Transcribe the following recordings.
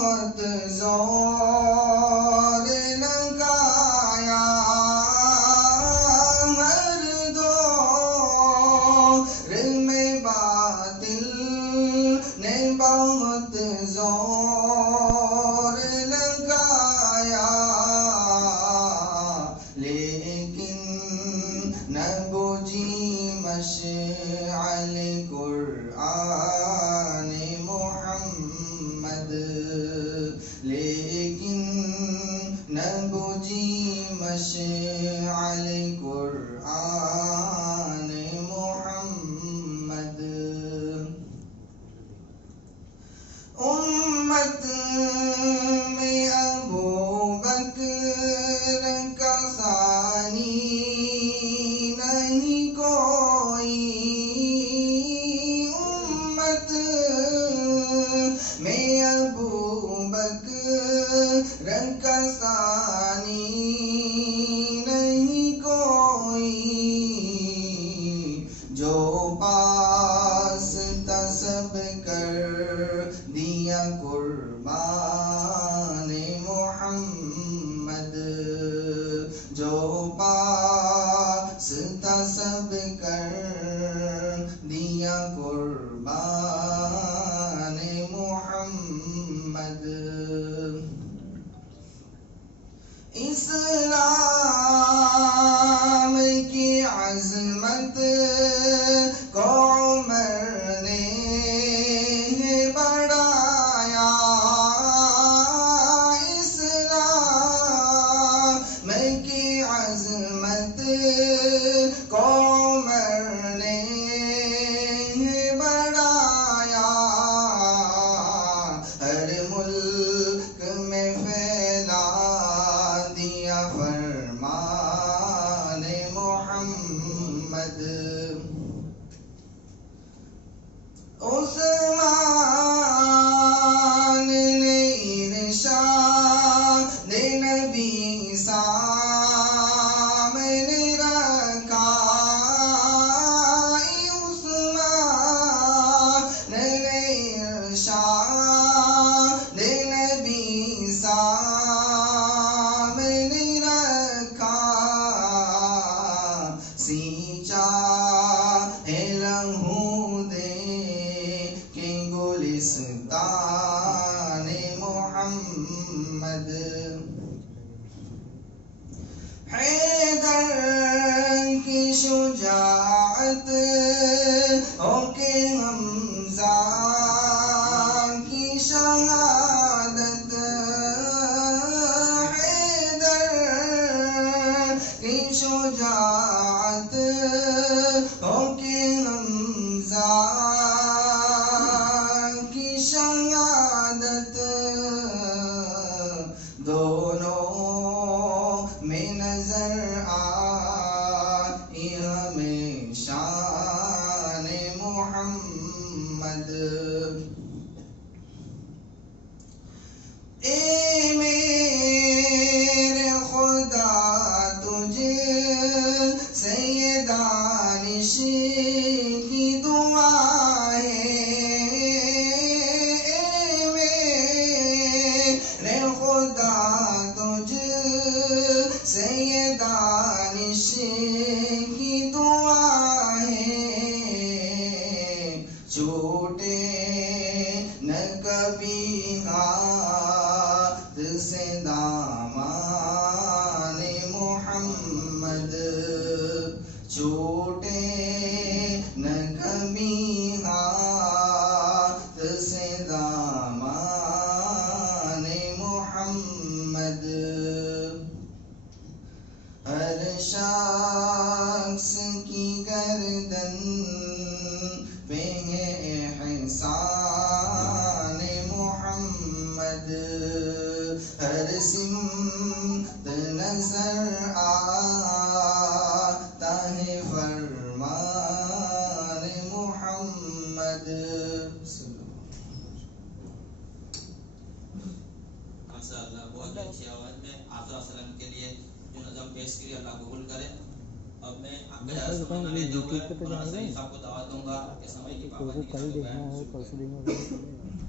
بہت زور لگایا ہر دور میں باطل نے بہت زور لگایا لیکن نہ بجھی مشعل قرآن محمد لیکن نہ بجھی مشعل قرآن محمد امت میں ابو بکر کا ثانی نہیں کوئی امت میں ابو بکر کا ثانی نہیں کوئی جو پاس سب کر دیا قربان محمد جو پاس سب کر دیا قربان محمد اسلام کی عظمت کو عمر نے بڑھایا اسلام کی عظمت کو عمر نے بڑھایا ہر ملک میں پھیلا دیا فرمان محمد عثمان نے ارشاد نبی سامنے رکھا عثمان نے ارشاد نبی سامنے رکھا سینچا ہے لہو گلستان محمد حیدر کی شجاعت ہو کے حمزہ کی شہادت حیدر کی شجاعت ہو کے حمزہ شہادت دونوں میں نظر آئی ہمیں شان محمد اے میرے خدا تجھے سے یہ دانش کی دعا ہے خدا تجھ سے یہ دانش کی دعا ہے چھوٹے نہ کبھی ہاتھ سے دامان محمد چھوٹے نہ کبھی ہاتھ سے دامان محمد ہر شخص کی گردن پہ ہے احسان محمد ہر سمت نظر آتا ہے فرمان محمد ماشاءاللہ بہت اچھی آواز میں آپ صلی اللہ علیہ وسلم کے لیے جو نظم پیش کی اللہ قبول کرے اب میں آپ کے سنانے جو ہے مولانا سعید صاحب کو دعوت دوں گا کہ سمے کی پابندی کے ساتھ بیان شروع کریں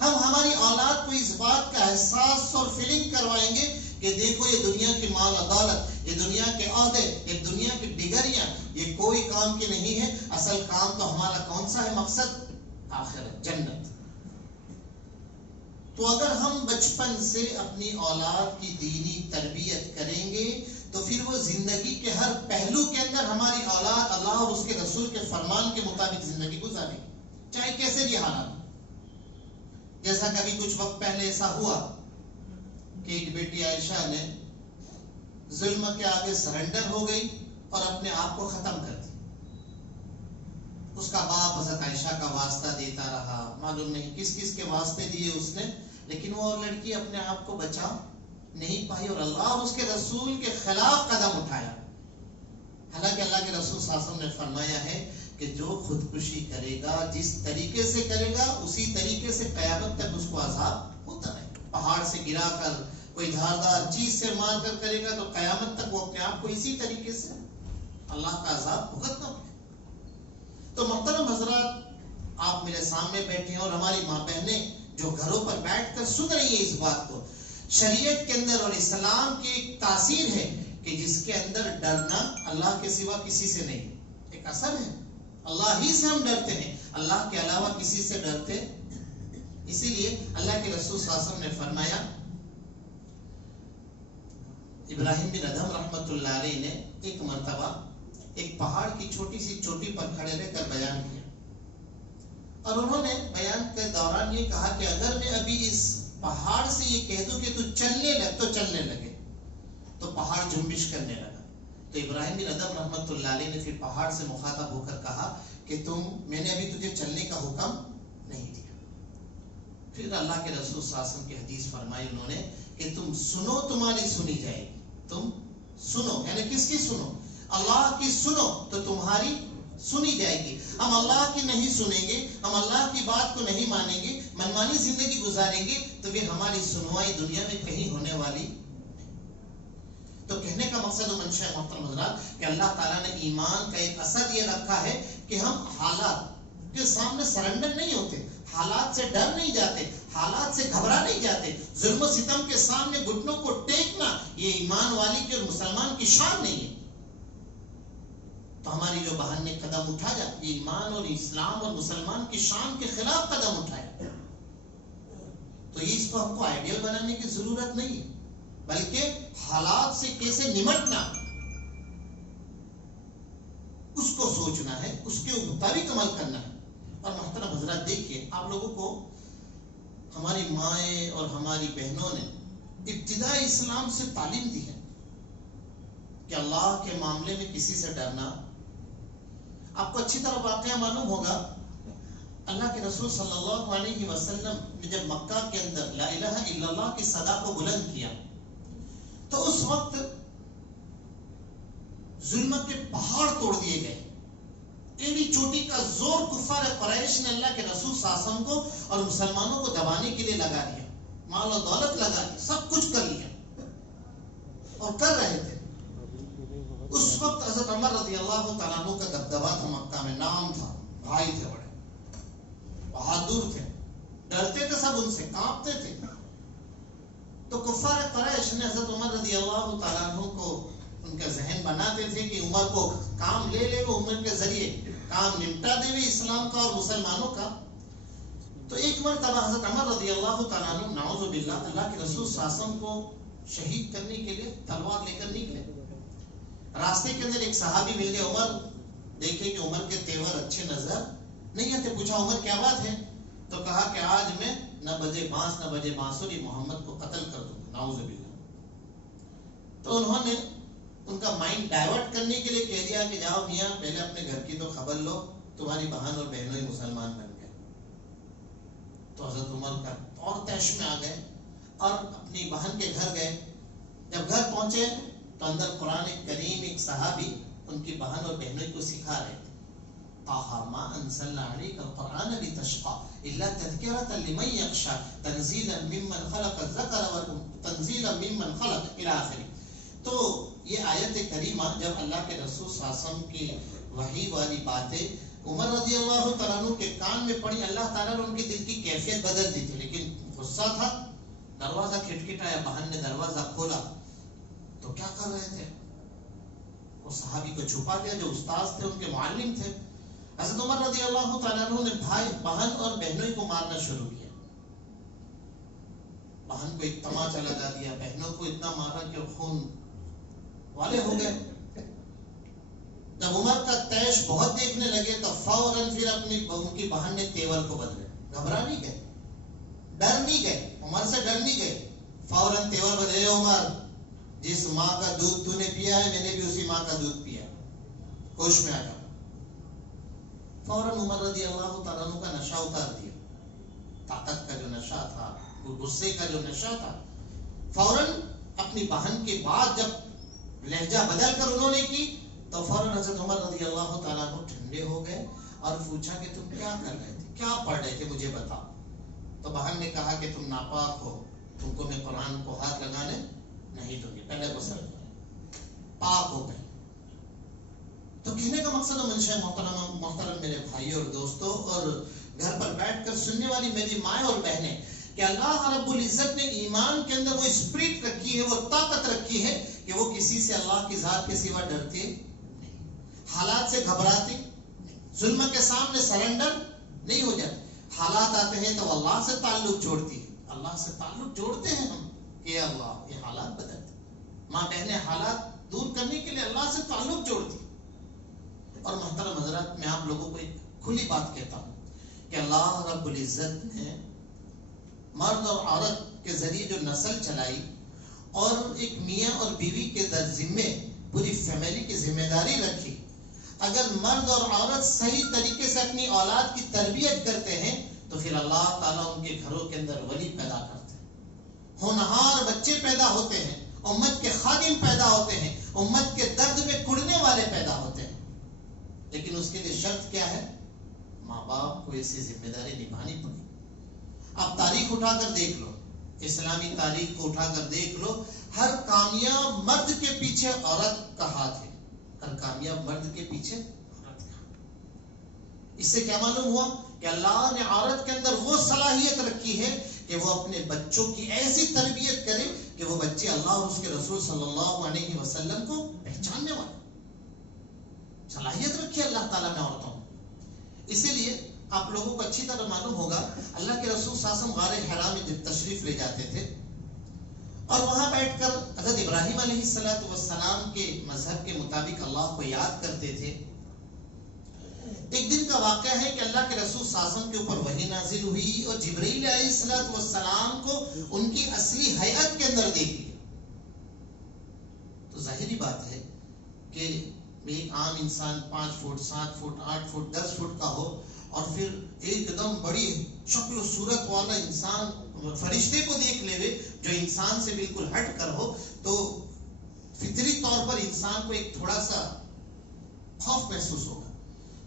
ہم ہماری اولاد کو اس بات کا احساس اور فیلنگ کروائیں گے کہ دیکھو یہ دنیا کی مال و دولت، یہ دنیا کے عہدے، یہ دنیا کی ڈگریاں، یہ کوئی کام کی نہیں ہے، اصل کام تو ہمارا کون سا ہے؟ مقصد آخرت، جنت۔ تو اگر ہم بچپن سے اپنی اولاد کی دینی تربیت کریں گے تو پھر وہ زندگی کے ہر پہلو کے اندر ہماری اولاد اللہ اور اس کے رسول کے فرمان کے مطابق زندگی گزارے گی، چاہے کیسے بھی حالات۔ جیسا کبھی کچھ وقت پہلے ایسا ہوا کہ ایک بیٹی عائشہ نے ظلم کے آگے سرنڈر ہو گئی اور اپنے آپ کو ختم کر دی۔ اس کا باپ حضرت عائشہ کا واسطہ دیتا رہا، معلوم نہیں کس کس کے واسطے دیے اس نے، لیکن وہ لڑکی اپنے آپ کو بچا نہیں پائی اور اللہ اور اس کے رسول کے خلاف قدم اٹھایا۔ حالانکہ اللہ کے رسول صلی اللہ علیہ وسلم نے فرمایا ہے کہ جو خودکشی کرے گا جس طریقے سے کرے گا اسی طریقے سے قیامت تک اس کو عذاب ہوتا رہے گا۔ پہاڑ سے گرا کر، کوئی دھاردار چیز سے مار کر کرے گا تو قیامت تک وہ اپنے آپ کو اسی طریقے سے اللہ کا عذاب بھگتنا پڑے۔ تو محترم حضرات، آپ میرے سامنے بیٹھے ہیں اور ہماری ماں بہنیں جو گھروں پر بیٹھ کر سن رہی ہیں اس بات کو، شریعت کے اندر اور اسلام کی ایک تاثیر ہے کہ جس کے اندر ڈرنا اللہ کے سوا کسی سے نہیں، ایک اثر ہے، اللہ ہی سے ہم ڈرتے ہیں، اللہ کے علاوہ کسی سے ڈرتے۔ اسی لیے اللہ کے رسول صلی اللہ علیہ وسلم نے فرمایا، ابراہیم بن ادھم رحمت اللہ علیہ نے ایک مرتبہ ایک پہاڑ کی چھوٹی سی چوٹی پر کھڑے رہ کر بیان کیا، اور انہوں نے بیان کے دوران یہ کہا کہ اگر میں ابھی اس پہاڑ سے یہ کہہ دوں کہ تو چلنے لگ تو چلنے لگے، تو پہاڑ جنبش کرنے لگا۔ تو ابراہیم بن ادھم رحمت اللہ علیہ نے پھر پہاڑ سے مخاطب ہو کر کہا کہ میں نے ابھی تجھے چلنے کا حکم نہیں دیا۔ پھر اللہ کے رسول صلی اللہ علیہ وسلم کی حدیث فرمائی انہوں نے کہ تم سنو تمہاری سنی جائے گی، تم سنو، یعنی کس کی سنو؟ اللہ کی سنو تو تمہاری سنی جائے گی۔ ہم اللہ کی نہیں سنیں گے، ہم اللہ کی بات کو نہیں مانیں گے، منمانی زندگی گزاریں گے تو پھر ہماری سنوائی دنیا میں کہیں ہونے والی نہیں۔ تو کہنے کا مقصد و منشا ہے محترم حضرات کہ اللہ تعالیٰ نے ایمان کا ایک اثر یہ رکھا ہے کہ ہم حالات کے سامنے سرنڈر نہیں ہوتے، حالات سے ڈر نہیں جاتے، حالات سے گھبرا نہیں جاتے۔ ظلم و ستم کے سامنے گھٹنوں کو ٹیکنا یہ ایمان والی کی اور مسلمان کی شان نہیں ہے۔ تو ہماری جو بہن نے قدم اٹھایا یہ ایمان اور اسلام اور مسلمان کی شان کے خلاف قدم اٹھایا، تو یہ اس کو ہم کو آئیڈیل بنانے کی ضرورت نہیں ہے، بلکہ حالات سے کیسے نمٹنا اس کو سوچنا ہے، اس کے مطابق عمل کرنا ہے۔ اور محترم حضرات دیکھیے، آپ لوگوں کو ہماری مائیں اور ہماری بہنوں نے ابتدائی اسلام سے تعلیم دی ہے کہ اللہ کے معاملے میں کسی سے ڈرنا۔ آپ کو اچھی طرح واقعہ معلوم ہوگا، اللہ کے رسول صلی اللہ علیہ وسلم نے جب مکہ کے اندر لا الہ الا اللہ کی صدا کو بلند کیا تو اس وقت ظلم کے پہاڑ توڑ دیے گئے، ایڑی چوٹی کا زور کفار قریش نے اللہ کے رسول صلی اللہ علیہ وسلم کو اور مسلمانوں کو دبانے کے لیے لگا دیا، مال و دولت لگا دی، سب کچھ کر لیا اور کر رہے تھے۔ اس وقت حضرت عمر رضی اللہ تعالیٰ عنہ کا دبدبا تھا مکہ میں، نام تھا، بھائی تھے، بڑے بہادر تھے، ڈرتے تھے سب ان سے، کانپتے تھے۔ تو کفار قریش نے حضرت عمر رضی اللہ تعالیٰ عنہ کو ان کا ذہن بناتے تھے کہ عمر کو کام لے لے، وہ عمر کے ذریعے کام نمٹا دے بھی اسلام کا اور مسلمانوں کا۔ تو ایک مرتبہ حضرت عمر رضی اللہ تعالیٰ عنہ نعوذ باللہ اللہ کے رسول صلی اللہ علیہ وسلم کو شہید کرنے کے لیے تلوار لے کر نکلے۔ راستے کے اندر ایک صحابی مل گئے، عمر دیکھے کہ عمر کے تیور اچھے نظر نہیں آتے، پوچھا عمر کیا بات ہے؟ تو کہا کہ آج میں نہ بجے بانس نہ بجے بانسری محمد کو قتل کر دوں گا، نعوذ باللہ۔ تو انہوں نے ان کا مائنڈ ڈائیورٹ کرنے کے لیے کہہ دیا کہ جاؤ میاں پہلے اپنے گھر کی تو خبر لو، تمہاری بہن اور بہنوں ہی مسلمان بن گئے۔ تو حضرت عمر کا اور تیش میں آ گئے اور اپنی بہن کے گھر گئے۔ جب گھر پہنچے تو اندر قرآن کریم ایک صحابی ان کی بہن اور بہنوں کو سکھا رہے تھے، طٰہٰ مَا أَنزَلْنَا عَلَيْكَ الْقُرْآنَ لِتَشْقَىٰ إِلَّا تَذْكِرَةً لِمَن يَخْشَىٰ تَنزِيلًا مِمَّنْ خَلَقَ الذَّكَرَ وَتَنزِيلًا مِمَّنْ خَلَقَ إِلَىٰ آخِرِ۔ تو یہ آیت کریمہ جب اللہ کے رسول صلی اللہ علیہ وسلم کی وحی والی باتیں عمر رضی اللہ تعالیٰ عنہ کے کان میں پڑھی اللہ تعالیٰ نے ان کے دل کی کیفیت بدل دی تھی، لیکن غصہ تھا، دروازہ کھٹکھٹایا، بہن نے دروازہ کھولا تو کیا کر رہے تھے؟ وہ صحابی کو چھپا دیا جو استاذ تھے، ان کے معلم تھے۔ حضرت عمر رضی اللہ تعالیٰ عنہ نے بھائی بہن اور بہنوں کو مارنا شروع کیا، بہن کو ایک تماچا لگا دیا، بہنوں کو اتنا مارا کہ خون والے ہو گئے۔ جب عمر کا تیش بہت دیکھنے لگے تو فوراً پھر اپنی ان کی بہن نے تیور کو بدلے، گھبرا نہیں گئے، ڈر نہیں گئے، عمر سے ڈر نہیں گئے، فوراً تیور بدلے، عمر جس ماں کا دودھ تو نے پیا ہے میں نے بھی اسی ماں کا دودھ پیا، ہوش میں آ جاؤ۔ فوراً عمر رضی اللہ تعالیٰ عنہ کا نشہ اتار دیا، طاقت کا جو نشہ تھا، غصے کا جو نشہ تھا، فوراً اپنی بہن کے بعد جب لہجہ بدل کر انہوں نے کی تو فوراً حضرت عمر رضی اللہ تعالیٰ عنہ ٹھنڈے ہو گئے اور پوچھا کہ تم کیا کر رہے تھے، کیا پڑھ رہے تھے، مجھے بتاؤ۔ تو بہن نے کہا کہ تم ناپاک ہو، تم کو میں قرآن کو ہاتھ لگانے نہیں دوں گی، پہلے غسل پاک ہو گئے۔ تو کہنے کا مقصد منشا محترم میرے بھائی اور دوستوں اور گھر پر بیٹھ کر سننے والی میری مائیں اور بہنیں، کہ اللہ رب العزت نے ایمان کے اندر وہ اسپرٹ رکھی ہے، وہ طاقت رکھی ہے کہ وہ کسی سے اللہ کی ذات کے سوا ڈرتے نہیں، حالات سے گھبراتے نہیں، ظلم کے سامنے سرنڈر نہیں ہو جاتے۔ حالات آتے ہیں تو اللہ سے تعلق جوڑتی ہے، اللہ سے تعلق جوڑتے ہیں ہم کہ اللہ یہ حالات بدلتے، ماں بہنیں حالات دور کرنے کے لیے اللہ سے تعلق جوڑتی۔ اور محترم حضرات، میں آپ لوگوں کو ایک کھلی بات کہتا ہوں کہ اللہ رب العزت نے مرد اور عورت کے ذریعے جو نسل چلائی اور ایک میاں اور بیوی کے در ذمے پوری فیملی کی ذمہ داری رکھی، اگر مرد اور عورت صحیح طریقے سے اپنی اولاد کی تربیت کرتے ہیں تو پھر اللہ تعالیٰ ان کے گھروں کے اندر ولی پیدا کرتے ہیں، ہونہار بچے پیدا ہوتے ہیں، امت کے خادم پیدا ہوتے ہیں، امت کے درد میں کڑنے والے پیدا ہوتے ہیں۔ لیکن اس کے لیے شرط کیا ہے؟ ماں باپ کو ایسی ذمہ داری نبھانی پڑی۔ آپ تاریخ اٹھا کر دیکھ لو، اسلامی تاریخ کو اٹھا کر دیکھ لو، ہر کامیاب مرد کے پیچھے عورت کا ہاتھ ہے، ہر کامیاب مرد کے پیچھے عورت کا۔ اس سے کیا معلوم ہوا کہ اللہ نے عورت کے اندر وہ صلاحیت رکھی ہے کہ وہ اپنے بچوں کی ایسی تربیت کرے کہ وہ بچے اللہ اور اس کے رسول صلی اللہ علیہ وسلم کو پہچاننے والے، صلاحیت رکھی اللہ تعالیٰ نے عورتوں۔ اسی لیے آپ لوگوں کو اچھی طرح معلوم ہوگا اللہ کے رسول صلی اللہ علیہ وسلم غار حرا میں جب تشریف لے جاتے تھے اور وہاں بیٹھ کر حضرت ابراہیم علیہ السلام کے مذہب کے مطابق اللہ کو یاد کرتے تھے۔ ایک دن کا واقعہ ہے کہ اللہ کے رسول صلی اللہ علیہ وسلم کے اوپر وحی نازل ہوئی اور جبرائیل علیہ السلام کو ان کی اصلی حیت کے اندر دیکھ لیا۔ تو ظاہری بات ہے کہ ایک عام انسان 5 فٹ 7 فٹ 8 فٹ 10 فٹ کا ہو اور پھر ایک دم بڑی شکل و صورت والا انسان فرشتے کو دیکھ لے جو انسان سے بالکل ہٹ کر ہو تو فطری طور پر انسان کو ایک تھوڑا سا خوف محسوس ہوگا۔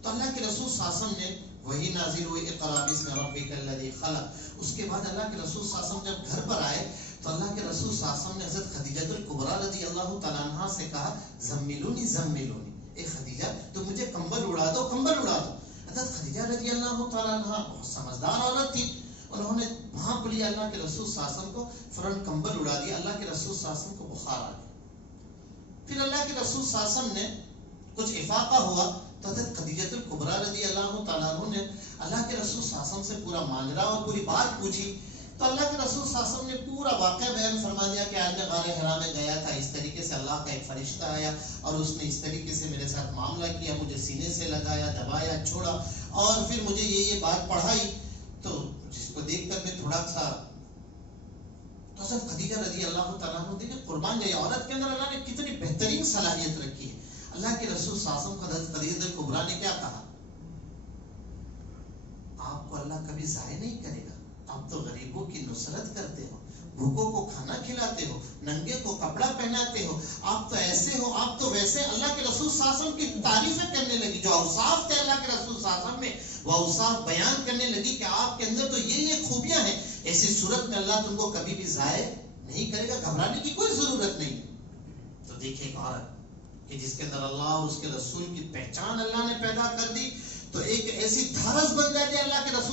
تو اللہ کے رسول صلی اللہ علیہ وسلم نے وہی نازل ہوئی اقرا بسم ربک الذی خلق، اس کے بعد اللہ کے رسول صلی اللہ علیہ وسلم جب گھر پر آئے تو اللہ کے رسول صلی اللہ علیہ وسلم نے حضرت خدیجہ الکبریٰ رضی اللہ تعالیٰ عنہا سے کہا زملونی زملونی، اے خدیجہ تم مجھے کمبل اڑا دو کمبل اڑا دو۔ حضرت خدیجہ رضی اللہ تعالیٰ عنہا بہت سمجھدار عورت تھی، انہوں نے بھانپ لیا اللہ کے رسول صلی اللہ علیہ وسلم کو، فوراً کمبل اڑا دیا، اللہ کے رسول صلی اللہ علیہ وسلم کو بخار آ گیا۔ پھر اللہ کے رسول صلی اللہ علیہ وسلم نے کچھ افاقہ ہوا تو حضرت خدیجہ الکبریٰ رضی اللہ تعالیٰ عنہ نے اللہ کے رسول صلی اللہ علیہ وسلم سے پورا ماجرا اور پوری بات پوچھی تو اللہ کے رسول صلی اللہ علیہ وسلم نے پورا واقعہ بیان فرما دیا کہ آج میں غار حرا میں گیا تھا، اس طریقے سے اللہ کا ایک فرشتہ آیا اور اس نے اس طریقے سے میرے ساتھ معاملہ کیا، مجھے سینے سے لگایا، دبایا، چھوڑا اور پھر مجھے یہ بات پڑھائی۔ تو جس کو دیکھ کر میں تھوڑا سا تو حضرت خدیجہ رضی اللہ تعالیٰ عنہ دیکھیں قربان جائے عورت کے اندر اللہ نے کتنی بہترین صلاحیت رکھی ہے۔ اللہ کے رسول صلی اللہ علیہ وسلم کو حضرت خدیجہ الکبریٰ نے کیا کہا؟ آپ کو اللہ کبھی ضائع نہیں کرے گا، آپ تو غریبوں کی نصرت کرتے ہو، بھوکوں کو کھانا کھلاتے ہو، ننگے کو کپڑا پہناتے ہو، آپ تو ایسے ہو، آپ تو ویسے۔ اللہ کے رسول صلی اللہ علیہ وسلم کی تعریفیں کرنے لگی، جو اوصاف تھے اللہ کے رسول صلی اللہ علیہ وسلم میں وہ اوصاف بیان کرنے لگی کہ آپ کے اندر تو یہ خوبیاں ہیں، ایسی صورت میں اللہ تم کو کبھی بھی ضائع نہیں کرے گا، گھبرانے کی کوئی ضرورت نہیں۔ تو دیکھیں ایک عورت کہ جس کے اندر اللہ اور اس کے رسول کی پہچان اللہ نے پیدا کر دی تو ایک ایسی دھارس بن جاتی ہے اللہ کے رسول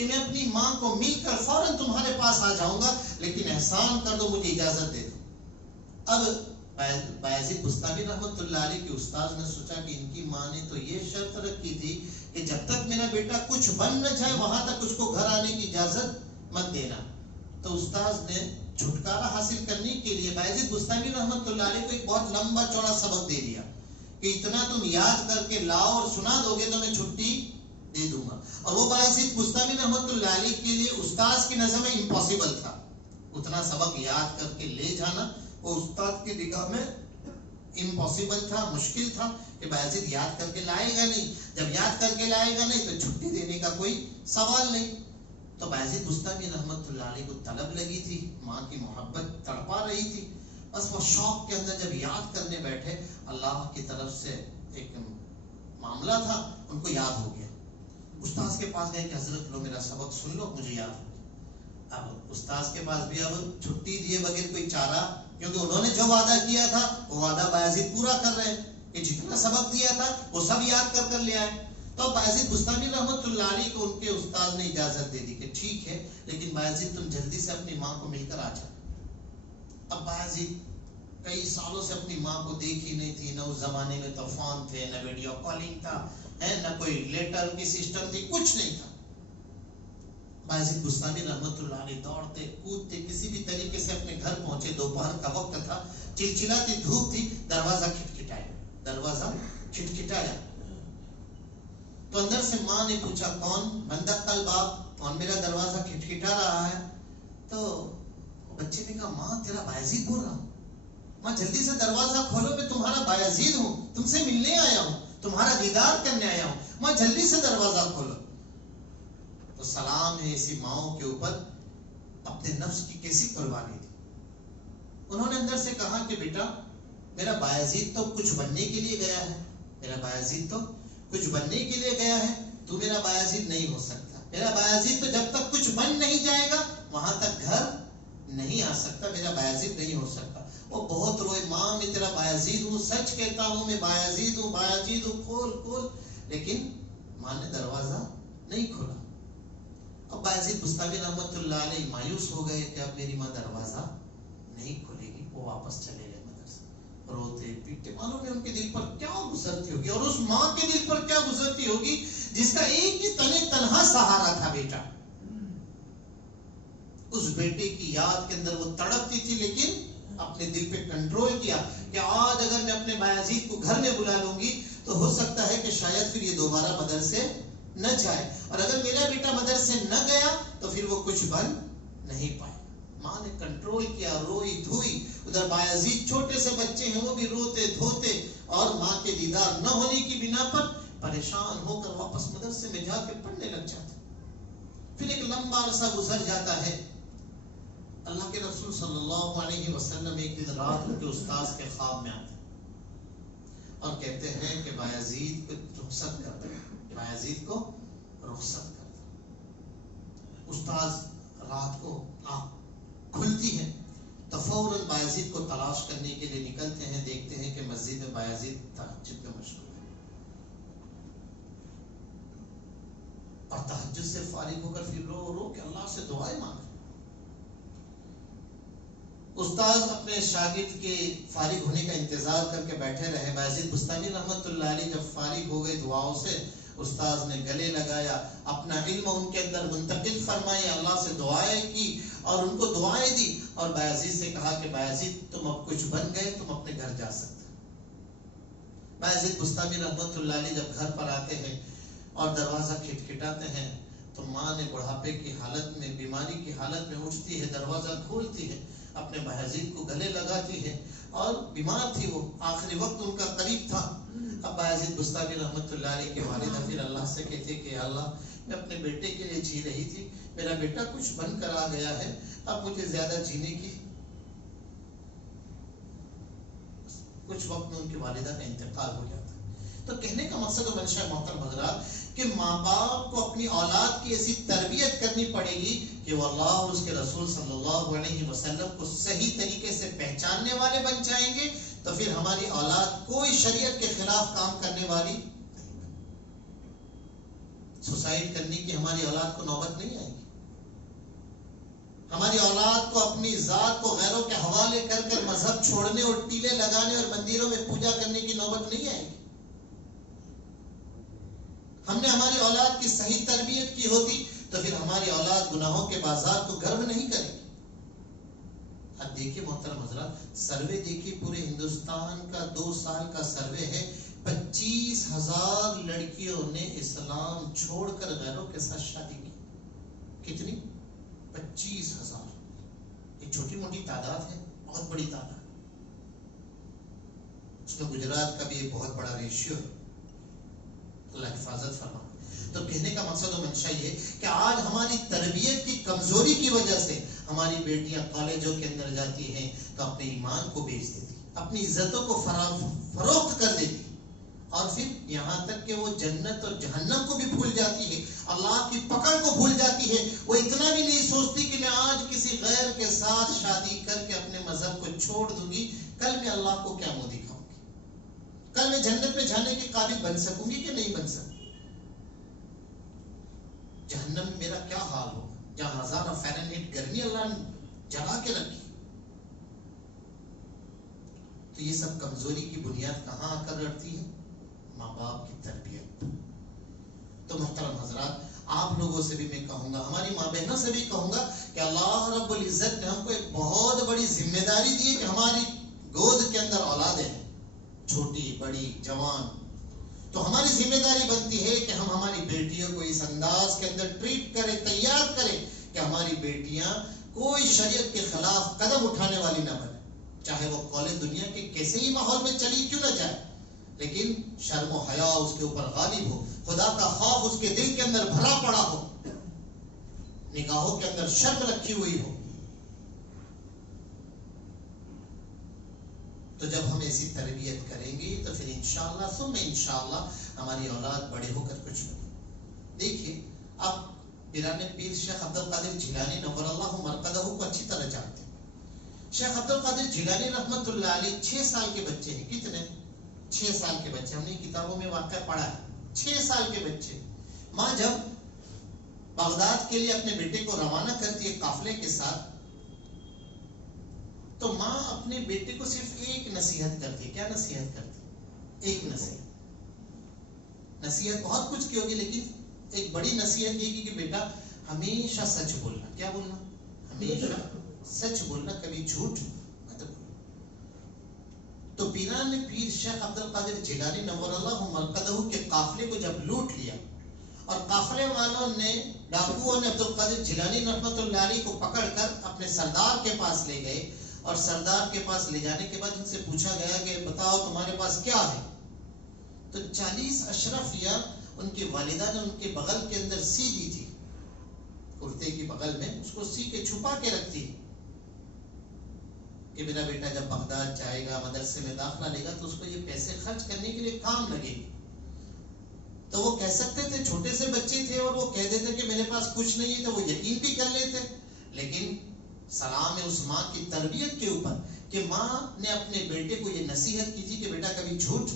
کہ میں اپنی ماں کو مل کر فوراً تمہارے پاس آ جاؤں گا، لیکن احسان کر دو، مجھے اجازت دے دو۔ اب بایزید بستامی رحمۃ اللہ علیہ کے استاذ نے سوچا کہ ان کی ماں نے تو یہ شرط رکھی تھی کہ جب تک میرا بیٹا کچھ بن نہ جائے وہاں تک اس کو گھر آنے کی اجازت مت دینا۔ تو استاذ نے چھٹکارا حاصل کرنے کے لیے بایزید بستامی رحمۃ اللہ علیہ کو ایک بہت لمبا چوڑا سبق دے دیا کہ اتنا تم یاد کر کے لاؤ اور سنا دو گے تو میں چھٹی دے دوں گا۔ اور وہ بایزید بستامی رحمۃ اللہ علیہ کے لیے استاذ کی نظر میں امپاسبل تھا، اتنا سبق یاد کر کے لے جانا وہ استاد کی نگاہ میں امپاسبل تھا، مشکل تھا کہ بایزید یاد کر کے لائے گا نہیں، جب یاد کر کے لائے گا نہیں تو چھٹی دینے کا کوئی سوال نہیں۔ تو بایزید بستامی رحمۃ اللہ علیہ کو طلب لگی تھی، ماں کی محبت تڑپا رہی تھی، بس وہ شوق کے اندر جب یاد کرنے بیٹھے اللہ کی طرف سے ایک معاملہ تھا، ان کو یاد ہو گیا۔ استاذ کے پاس گئے کہ حضرت لو میرا سبق سن لو، مجھے یاد ہو گیا۔ اب استاذ کے پاس بھی اب چھٹی دیے بغیر کوئی چارہ، کیونکہ انہوں نے جو وعدہ کیا تھا وہ وعدہ بایزید پورا کر رہے ہیں کہ جتنا سبق دیا تھا وہ سب یاد کر کر لے آئے۔ تو بایزید بستامی رحمۃ اللہ علیہ کو ان کے استاد نے اجازت دے دی کہ ٹھیک ہے، لیکن بایزید تم جلدی سے اپنی ماں کو مل کر آ جاؤ۔ اب بایزید کئی سالوں سے اپنی ماں کو دیکھی نہیں تھی، نہ اس زمانے میں تو فون تھے، نہ ویڈیو کالنگ تھا، نہ کوئی لیٹر کی سسٹم تھی، کچھ نہیں تھا۔ بایزید بستامی رحمۃ اللہ علیہ دوڑتے کودتے کسی بھی طریقے سے اپنے گھر پہنچے، دوپہر کا وقت تھا، چلچلاتی دھوپ تھی، دروازہ کھٹکھٹایا تو اندر سے ماں نے پوچھا کون؟ من دق الباب، کون میرا دروازہ کھٹکھٹا رہا ہے؟ تو بچے نے کہا ماں تیرا بایزید بول رہا ہوں، ماں جلدی سے دروازہ کھولو، میں تمہارا بایزید ہوں، تم سے ملنے آیا ہوں، تمہارا دیدار کرنے آیا ہوں، ماں جلدی سے دروازہ کھولو۔ تو سلام ہے ایسی ماؤں کے اوپر، اپنے نفس کی کیسی قربانی تھی۔ انہوں نے اندر سے کہا کہ بیٹا میرا بایزید تو کچھ بننے کے لیے گیا ہے، میرا بایزید تو کچھ بننے کے لیے گیا ہے، تو میرا بایزید نہیں ہو سکتا، میرا بایزید تو جب تک کچھ بن نہیں جائے گا وہاں تک گھر نہیں آ سکتا، میرا بایزید نہیں ہو سکتا۔ وہ بہت روئے، ماں میں تیرا بایزید ہوں، سچ کہتا ہوں میں بایزید ہوں، بایزید ہوں، کھول کھول، لیکن ماں نے دروازہ نہیں کھولا۔ اب بایزید بستامی رحمۃ اللہ علیہ مایوس ہو گئے کہ اب میری ماں دروازہ نہیں کھولے گی، وہ واپس چلے گئے مدرسے، روتے پیٹتے، معلوم ہے ان کے دل پر کیا گزرتی ہوگی، اور اس ماں کے دل پر کیا گزرتی ہوگی جس کا ایک ہی تنہا سہارا تھا بیٹا۔ اس بیٹے کی یاد کے اندر وہ تڑپتی تھی، لیکن اپنے دل پہ کنٹرول کیا کہ آج اگر میں اپنے بایزید کو گھر میں بلا لوں گی تو ہو سکتا ہے کہ شاید پھر یہ دوبارہ مدرسے نہ جائے، اور اگر میرا بیٹا مدرسے نہ گیا تو پھر وہ کچھ بن نہیں پائے۔ ماں نے کنٹرول کیا، روئی دھوئی، ادھر بایزید چھوٹے سے بچے ہیں وہ بھی روتے دھوتے، اور ماں کے دیدار نہ ہونے کی بنا پر پریشان ہو کر واپس مدرسے میں جا کے پڑھنے لگ جاتے۔ پھر ایک لمبا عرصہ گزر جاتا ہے، اللہ کے رسول صلی اللہ علیہ وسلم ایک دن رات ان کے استاذ کے خواب میں آتے اور کہتے ہیں کہ بایزید کو رخصت کر دیں، بایزید کو رخصت کر دیں۔ استاذ رات کو آنکھ کھلتی ہے تو فوراً بایزید کو تلاش کرنے کے لیے نکلتے ہیں، دیکھتے ہیں کہ مسجد میں بایزید تہجد میں مشغول ہے، اور تہجد سے فارغ ہو کر پھر رو رو کے اللہ سے دعائیں مانگ رہے۔ استاذ اپنے شاگرد کے فارغ ہونے کا انتظار کر کے بیٹھے رہے۔ بایزید بستامی رحمۃ اللہ علیہ جب فارغ ہو گئے دعاؤں سے، استاذ نے گلے لگایا، اپنا علم ان کے اندر منتقل فرمائے، اللہ سے دعائیں کی اور ان کو دعائیں دی، اور بایزید سے کہا کہ بایزید تم اب کچھ بن گئے، تم اپنے گھر جا سکتے۔ بایزید بستامی رحمۃ اللہ علیہ جب گھر پر آتے ہیں اور دروازہ کھٹکھٹاتے ہیں تو ماں نے بڑھاپے کی حالت میں، بیماری کی حالت میں اٹھتی ہے، دروازہ کھولتی ہے، اپنے بایزید کو گلے لگاتی ہے، اور بیمار تھی وہ، آخری وقت ان کا قریب تھا۔ اب بایزید بستامی رحمۃ اللہ علیہ کے والدہ پھر اللہ سے کہتے کہ اللہ میں اپنے بیٹے کے لیے جی رہی تھی، میرا بیٹا کچھ بن کر آ گیا ہے، اب مجھے زیادہ جینے کی، کچھ وقت میں ان کی والدہ کا انتقال ہو جاتا ہے۔ تو کہنے کا مقصد و منشا محترم حضرات کہ ماں باپ کو اپنی اولاد کی ایسی تربیت کرنی پڑے گی کہ وہ اللہ اور اس کے رسول صلی اللہ علیہ وسلم کو صحیح طریقے سے پہچاننے والے بن جائیں گے، تو پھر ہماری اولاد کوئی شریعت کے خلاف کام کرنے والی نہیں۔ سوسائڈ کرنے کی ہماری اولاد کو نوبت نہیں آئے گی. ہماری اولاد کو اپنی ذات کو غیروں کے حوالے کر کر مذہب چھوڑنے اور ٹیلے لگانے اور مندروں میں پوجا کرنے کی نوبت نہیں آئے گی. ہم نے ہماری اولاد کی صحیح تربیت کی ہوتی تو پھر ہماری اولاد گناہوں کے بازار کو گرم نہیں کرے گی. اب دیکھیے محترم حضرات، سروے دیکھیے پورے ہندوستان کا 2 سال کا سروے ہے. 25,000 لڑکیوں نے اسلام چھوڑ کر غیروں کے ساتھ شادی کی. کتنی؟ 25,000. ایک چھوٹی موٹی تعداد ہے، بہت بڑی تعداد. اس میں گجرات کا بھی ایک بہت بڑا ریشیو ہے. اللہ حفاظت فرما. تو کہنے کا مقصد و منشا یہ کہ آج ہماری تربیت کی کمزوری کی وجہ سے ہماری بیٹیاں کالجوں کے اندر جاتی ہیں تو اپنے ایمان کو بیچ دیتی، اپنی عزتوں کو فروخت کر دیتی، اور پھر یہاں تک کہ وہ جنت اور جہنم کو بھی بھول جاتی ہے، اللہ کی پکڑ کو بھول جاتی ہے. وہ اتنا بھی نہیں سوچتی کہ میں آج کسی غیر کے ساتھ شادی کر کے اپنے مذہب کو چھوڑ دوں گی، کل میں اللہ کو کیا منہ دکھاؤں گی، کل میں جنت میں جانے کے قابل بن سکوں گی کہ نہیں بن سکوں. جہنم میں میرا کیا حال ہو جہاں 1000 فارنہیٹ گرمی اللہ نے جلا کے رکھی. تو یہ سب کمزوری کی بنیاد کہاں آ کر رکھتی ہے؟ ماں باپ کی تربیت. تو محترم حضرات، آپ لوگوں سے بھی میں کہوں گا، ہماری ماں بہنوں سے بھی کہوں گا کہ اللہ رب العزت نے ہم کو ایک بہت بڑی ذمہ داری دی ہے کہ ہماری گود کے اندر اولادیں ہیں، چھوٹی بڑی جوان. تو ہماری ذمہ داری بنتی ہے کہ ہم ہماری بیٹیوں کو اس انداز کے اندر ٹریٹ کریں، تیار کریں کہ ہماری بیٹیاں کوئی شریعت کے خلاف قدم اٹھانے والی نہ بنے، چاہے وہ کالج دنیا کے کیسے ہی ماحول میں چلی کیوں نہ جائے، لیکن شرم و حیا اس کے اوپر غالب ہو، خدا کا خوف اس کے دل کے اندر بھرا پڑا ہو، نگاہوں کے اندر شرم رکھی ہوئی ہو. تو جب ہم ایسی تربیت کریں گے تو پھر انشاءاللہ ثم انشاءاللہ ہماری اولاد بڑے ہو کر کچھ بنے. دیکھیے، آپ پیران پیر شیخ عبد القادر جیلانی نور اللہ مرقدہ کو اچھی طرح جانتے ہیں. شیخ عبد القادر جیلانی رحمت اللہ علیہ 6 سال کے بچے ہیں. کتنے؟ 6 سال کے بچے. ہم نے کتابوں میں واقعہ پڑھا ہے، 6 سال کے بچے. ماں جب بغداد کے لیے اپنے بیٹے کو روانہ کرتی ہے قافلے کے ساتھ، تو ماں اپنے بیٹے کو صرف ایک نصیحت کرتی ہے. کیا نصیحت کرتی؟ ایک نصیحت. نصیحت بہت کچھ کی ہوگی، لیکن ایک بڑی نصیحت یہ کہ بیٹا ہمیشہ سچ بولنا. کیا بولنا؟ ہمیشہ سچ بولنا، کبھی جھوٹ مت بولنا. تو پیران نے پیر شیخ عبد القادر جیلانی نور اللہ مرقدہ کے قافلے کو جب لوٹ لیا اور قافلے والوں نے، ڈاکوؤں نے عبد القادر جیلانی رحمت اللہ علیہ کو پکڑ کر اپنے سردار کے پاس لے گئے، اور سردار کے پاس لے جانے کے بعد ان سے پوچھا گیا کہ بتاؤ تمہارے پاس کیا ہے. تو 40 اشرفیاں ان کی والدہ نے ان کے بغل کے اندر سی دی تھی، کرتے کی بغل میں اس کو سی کے چھپا کے رکھتی کہ میرا بیٹا جب بغداد جائے گا، مدرسے میں داخلہ لے گا تو اس کو یہ پیسے خرچ کرنے کے لیے کام لگے گی. تو وہ کہہ سکتے تھے، چھوٹے سے بچے تھے اور وہ کہہ دیتے کہ میرے پاس کچھ نہیں ہے، تو وہ یقین بھی کر لیتے. لیکن سلام ہے اس ماں کی تربیت کے اوپر کہ ماں نے اپنے بیٹے کو یہ نصیحت کی تھی کہ بیٹا کبھی جھوٹ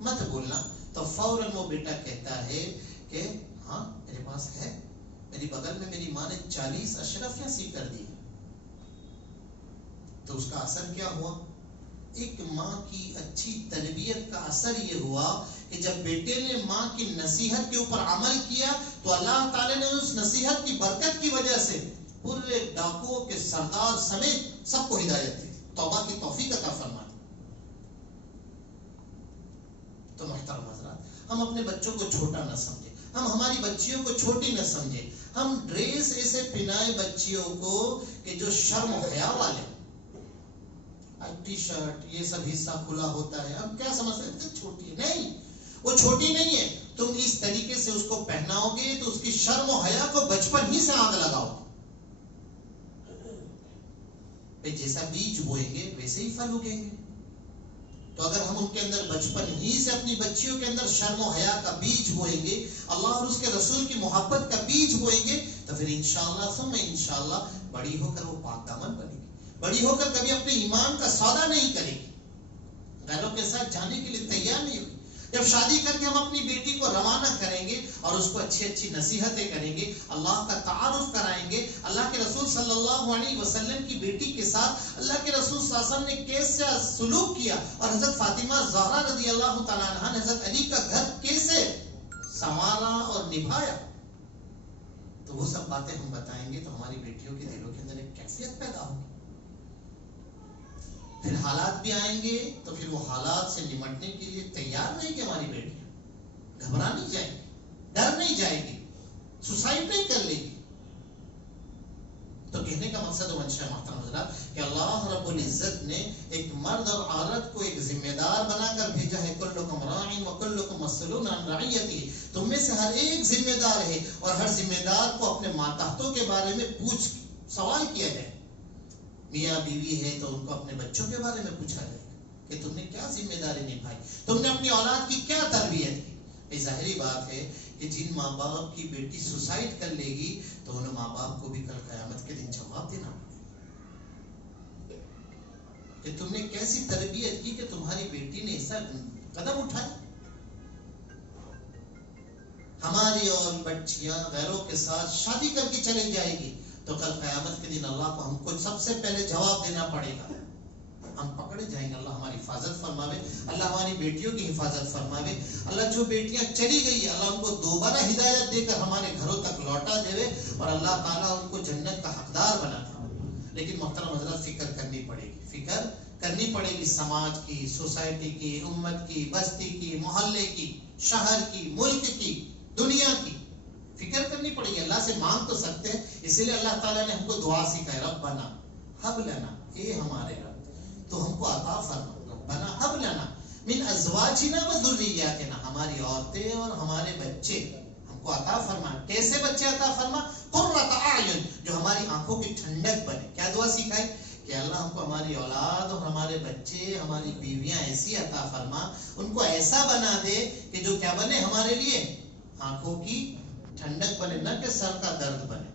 مت بولنا. تو فوراً وہ بیٹا کہتا ہے کہ ہاں میرے پاس ہے، میری بغل میں میری ماں نے 40 اشرفیاں سی کر دی. تو اس کا اثر کیا ہوا؟ ایک ماں کی اچھی تربیت کا اثر یہ ہوا کہ جب بیٹے نے ماں کی نصیحت کے اوپر عمل کیا تو اللہ تعالی نے اس نصیحت کی برکت کی وجہ سے پورے ڈاکوؤں کے سردار سمیت سب کو ہدایت دی، توبہ کی توفیق عطا فرمائی. تو محترم حضرات، ہم اپنے بچوں کو چھوٹا نہ سمجھیں، ہم ہماری بچیوں کو چھوٹی نہ سمجھیں. ہم ڈریس ایسے پہنائے بچیوں کو کہ جو شرم و حیا والے، ٹی شرٹ یہ سب حصہ کھلا ہوتا ہے، ہم کیا سمجھ سکتے چھوٹی ہے؟ نہیں، وہ چھوٹی نہیں ہے. تم اس طریقے سے اس کو پہناؤ گے تو اس کی شرم و حیا کو بچپن ہی سے آگ لگاؤ. جیسا بیج بوئیں گے ویسے ہی پھل اگیں گے. تو اگر ہم ان کے اندر بچپن ہی سے اپنی بچیوں کے اندر شرم و حیا کا بیج بوئیں گے، اللہ اور اس کے رسول کی محبت کا بیج بوئیں گے، تو پھر انشاءاللہ ثم انشاءاللہ بڑی ہو کر وہ پاک دامن بنے گی، بڑی ہو کر کبھی اپنے ایمان کا سودا نہیں کرے گی، غیروں کے ساتھ جانے کے لیے تیار نہیں ہوگی. جب شادی کر کے ہم اپنی بیٹی کو روانہ کریں گے اور اس کو اچھی اچھی نصیحتیں کریں گے، اللہ کا تعارف کرائیں گے، اللہ کے رسول صلی اللہ علیہ وسلم کی بیٹی کے ساتھ اللہ کے رسول صلی اللہ علیہ وسلم نے کیسا سلوک کیا، اور حضرت فاطمہ زہرا رضی اللہ تعالیٰ عنہ نے حضرت علی کا گھر کیسے سنوارا اور نبھایا، تو وہ سب باتیں ہم بتائیں گے تو ہماری بیٹیوں کے دلوں کے اندر ایک کیفیت پیدا ہوگی. پھر حالات بھی آئیں گے تو پھر وہ حالات سے نمٹنے کے لیے تیار نہیں کہ ہماری بیٹیاں گھبرا نہیں جائے گی، ڈر نہیں جائے گی، سوسائڈ نہیں کر لے گی. تو کہنے کا مقصد و منشا محترم حضرات کہ اللہ رب العزت نے ایک مرد اور عورت کو ایک ذمہ دار بنا کر بھیجا ہے. کلکم راع و کلکم مسئول عن رعیتہ، تم میں سے ہر ایک ذمہ دار ہے اور ہر ذمہ دار کو اپنے ماتحتوں کے بارے میں سوال کیا جائے. میاں بیوی ہے تو ان کو اپنے بچوں کے بارے میں پوچھا جائے گا کہ تم نے کیا ذمہ داری نبھائی، تم نے اپنی اولاد کی کیا تربیت کی. یہ ظاہری بات ہے کہ جن ماں باپ کی بیٹی سوسائڈ کر لے گی تو ان ماں باپ کو بھی کل قیامت کے دن جواب دینا پڑے کہ تم نے کیسی تربیت کی کہ تمہاری بیٹی نے ایسا قدم اٹھایا. ہماری اور بچیاں غیروں کے ساتھ شادی کر کے چلی جائے گی تو کل قیامت کے دن اللہ کو ہم کو سب سے پہلے جواب دینا پڑے گا، ہم پکڑے جائیں گے. اللہ ہماری حفاظت فرماوے، اللہ ہماری بیٹیوں کی حفاظت فرماوے. اللہ جو بیٹیاں چلی گئی اللہ ان کو دوبارہ ہدایت دے کر ہمارے گھروں تک لوٹا دے اور اللہ تعالیٰ ان کو جنت کا حقدار بنا دے. لیکن محترم حضرات فکر کرنی پڑے گی، فکر کرنی پڑے گی سماج کی، سوسائٹی کی، امت کی، بستی کی، محلے کی، شہر کی، ملک کی، دنیا کی فکر کرنی پڑے گی. اللہ سے مانگ تو سکتے ہیں، اسی لیے اللہ تعالیٰ نے ہم کو دعا سکھائی، ربنا ہب لنا، اے ہمارے رب تو ہم کو عطا فرما، ربنا ہب لنا من ازواجنا و ذریاتنا، ہماری عورتیں اور ہمارے بچے ہم کو عطا فرما. کیسے بچے عطا فرما؟ قرۃ اعین، جو ہماری آنکھوں کی ٹھنڈک بنے. کیا دعا سکھائی کہ اللہ ہم کو ہماری اولاد اور ہمارے بچے، ہماری بیویاں ایسی عطا فرما، ان کو ایسا بنا دے کہ جو کیا بنے ہمارے لیے آنکھوں کی ٹھنڈک بنے، نہ کہ سر کا درد بنے،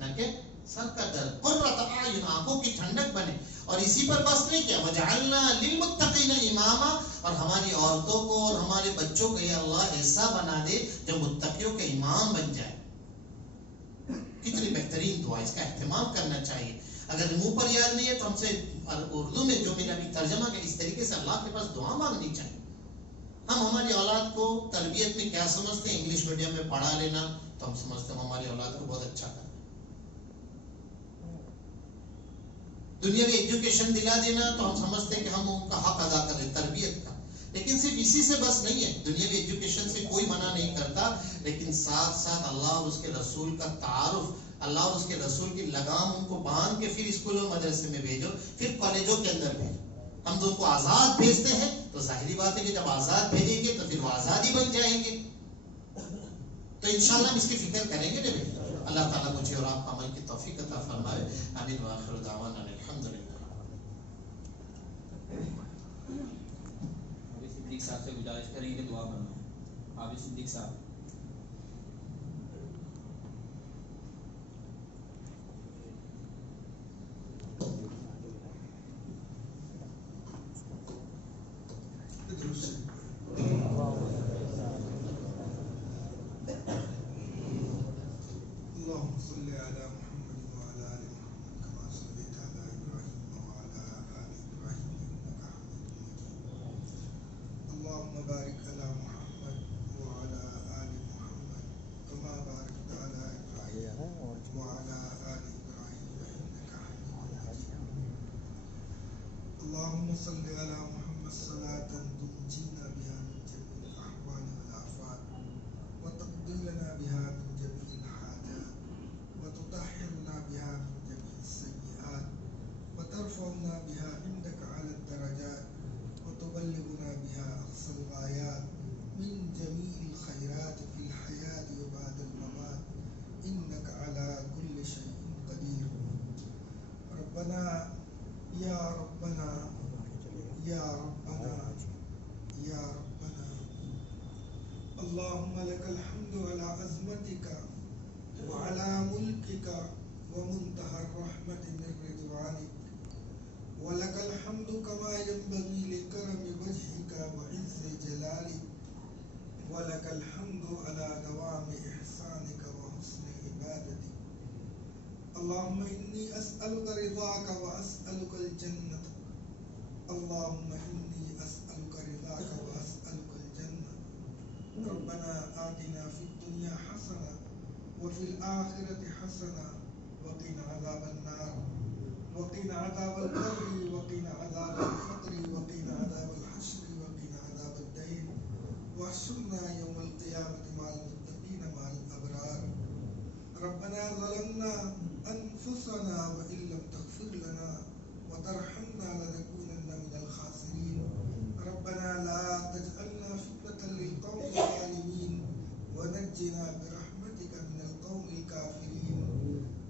نہ کہ سر کا درد. قرۃ اعین، آنکھوں کی ٹھنڈک بنے. اور اسی پر بس نہیں کیا، وجعلنا للمتقین اماما، اور ہماری عورتوں کو اور ہمارے بچوں کو یہ اللہ ایسا بنا دے جو متقیوں کے امام بن جائے. کتنی بہترین دعا، اس کا اہتمام کرنا چاہیے. اگر منہ پر یاد نہیں ہے تو ہم سے اردو میں جو میرا بھی ترجمہ ہے اس طریقے سے اللہ کے پاس دعا مانگنی چاہیے. ہم ہماری اولاد کو تربیت میں کیا سمجھتے ہیں؟ انگلش میڈیم میں پڑھا لینا تو ہم سمجھتے ہیں ہماری اولاد کو بہت اچھا کرنا. دنیاوی ایجوکیشن دلا دینا تو ہم سمجھتے ہیں کہ ہم ان کا حق ادا کر رہے تربیت کا. لیکن صرف اسی سے بس نہیں ہے. دنیاوی ایجوکیشن سے کوئی منع نہیں کرتا، لیکن ساتھ ساتھ اللہ اور اس کے رسول کا تعارف، اللہ اور اس کے رسول کی لگام ان کو باندھ کے پھر اسکولوں مدرسے میں بھیجو، پھر کالجوں کے اندر بھیجو. ہم تو ان کو آزاد بھیجتے ہیں تو ظاہری بات ہے کہ جب آزاد بھیجیں گے تو پھر وہ آزادی بن جائیں گے. تو انشاءاللہ ہم اس کی فکر کریں گے. اللہ تعالیٰ مجھے اور آپ کو عمل کی توفیق عطا فرمائے. آمین وآخر دعوانا الحمدللہ. حافظ صدیق صاحب سے گزارش کریں کہ دعا فرمائیں. حافظ صدیق صاحب. اللهم صل على محمد وعلى آل محمد كما صليت على إبراهيم وعلى آل إبراهيم إنك حميد مجيد. اللهم بارك على محمد وعلى آل محمد كما باركت على إبراهيم وعلى آل إبراهيم إنك حميد مجيد. اللهم صل على محمد صلاة تنجينا بها من جميع الأحوال والآفات وتقضي لنا بها من جميع الحاجات وتطهرنا بها من جميع السيئات وترفعنا بها عندك على الدرجات وتبلغنا بها أقصى الغايات من جميع الخيرات في الحياة وبعد الممات إنك على كل شيء قدير. ربنا يا ربنا يا ربنا يا ربنا، اللهم لك الحمد على عظمتك وعلى ملكك ومنتهى الرحمة من رضوانك، ولك الحمد كما ينبغي لكرم وجهك وعز جلالك ولك الحمد على دوام إحسانك وحسن عبادتك. اللهم إني أسألك رضاك وأسألك الجنة. اللهم إني أسألك رضاك وأسألك الجنة. ربنا آتنا في الدنيا حسنة وفي الآخرة حسنة وقنا عذاب النار وقنا عذاب القبر وقنا عذاب الفقر وقنا عذاب الحشر وقنا عذاب الدين واحشرنا يوم القيامة مع المتقين مع الأبرار. ربنا ظلمنا أنفسنا وإن لم تغفر لنا وترحمنا لنكونن من الخاسرين. ربنا لا تجعلنا فتنة للقوم الظالمين ونجنا برحمتك من القوم الكافرين.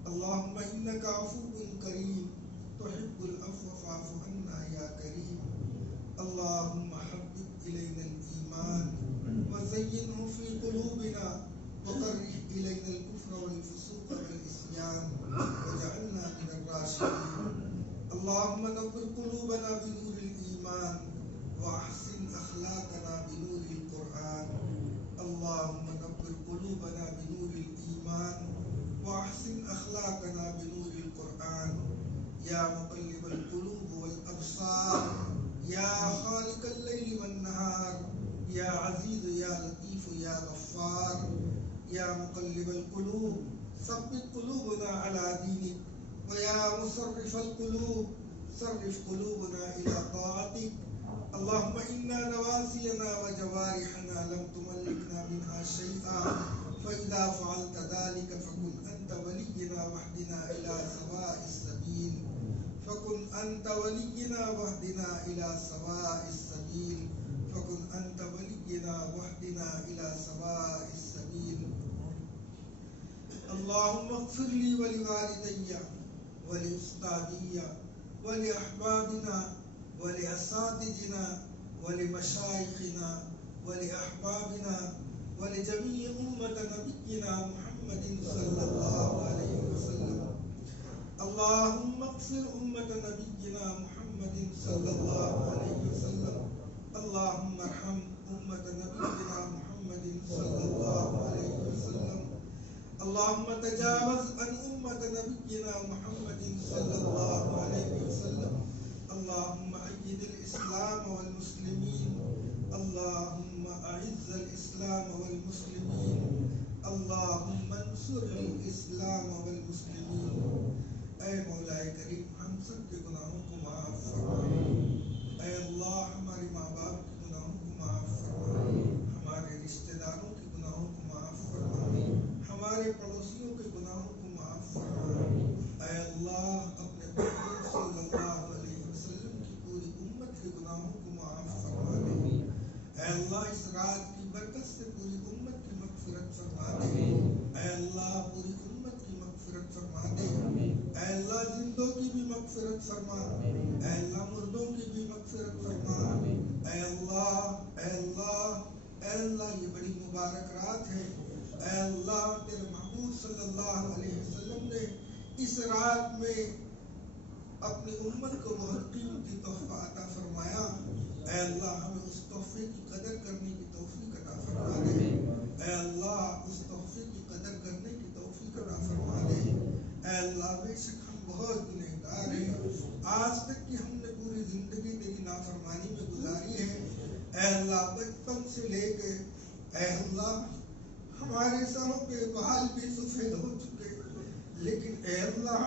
اللهم إنك عفو كريم تحب العفو فاعف عنا يا كريم. اللهم حبب إلينا الإيمان وزينه في قلوبنا وكره إلينا الكفر والفسوق والعصيان واجعلنا من الراشدين. اللهم نور قلوبنا بنور الإيمان وأحسن أخلاقنا بنور القرآن. اللهم نور قلوبنا بنور الإيمان وأحسن أخلاقنا بنور القرآن. يا مقلب القلوب والأبصار يا خالق الليل والنهار يا عزيز يا لطيف يا غفار. يا مقلب القلوب ثبت قلوبنا على دينك. ويا مصرف القلوب صرف قلوبنا إلى طاعتك. اللهم إنا نواسينا وجوارحنا لم تملكنا منها شيئا فإذا فعلت ذلك فكن أنت ولينا واهدنا إلى سواء السبيل. فكن أنت ولينا واهدنا إلى سواء السبيل. فكن أنت ولينا واهدنا إلى سواء السبيل. اللهم اغفر لي ولوالدي ولأستاذي ولأحبابنا ولأساتذتنا ولمشايخنا ولأحبابنا ولجميع أمة نبينا محمد صلى الله عليه وسلم. اللهم اغفر أمة نبينا محمد صلى الله عليه وسلم. اللهم ارحم أمة نبينا محمد صلى الله عليه وسلم. اللهم تجاوز عن أمة نبينا محمد صلى الله عليه وسلم. اللهم أيد الإسلام والمسلمين. اللهم أعز الإسلام والمسلمين. اللهم انصر الإسلام والمسلمين. اے مولا کریم ہم سب کے گناہوں کو معاف فرما. اے اللہ ہمارے ماں باپ کے گناہوں کو معاف فرما. ہمارے رشتہ داروں کے گناہوں کو معاف فرما. ہمارے پڑوسیوں کے گناہوں کو معاف فرما. اے اللہ اپنے محبوب صلی اللہ علیہ وسلم کی پوری امت کے گناہوں کو معاف فرما دے. اے اللہ اس رات کی برکت سے پوری امت کی مغفرت فرما دے. اے اللہ پوری امت کی مغفرت فرما دے. اے اللہ زندوں کی بھی مغفرت فرما. اے اللہ مردوں کی بھی مغفرت فرما. اے اللہ اے اللہ اے اللہ یہ بڑی مبارک رات ہے. اے اللہ تیرے محبوب صلی اللہ علیہ وسلم نے اس رات میں اپنی امت کو بہت قیمتی تحفہ عطا فرمایا. اے اللہ ہمیں اس تحفے کی قدر کرنے کی توفیق عطا فرما دے. اے اللہ اس تحفے کی قدر کرنے کی توفیق عطا فرما دے. اے اللہ بے شک ہم بہت گنہگار ہیں. آج تک کی ہم نے پوری زندگی تیری نافرمانی میں گزاری ہے. اے اللہ بچپن سے لے کے اے اللہ ہمارے سروں پہ بال بھی سفید ہو چکے لیکن اے اللہ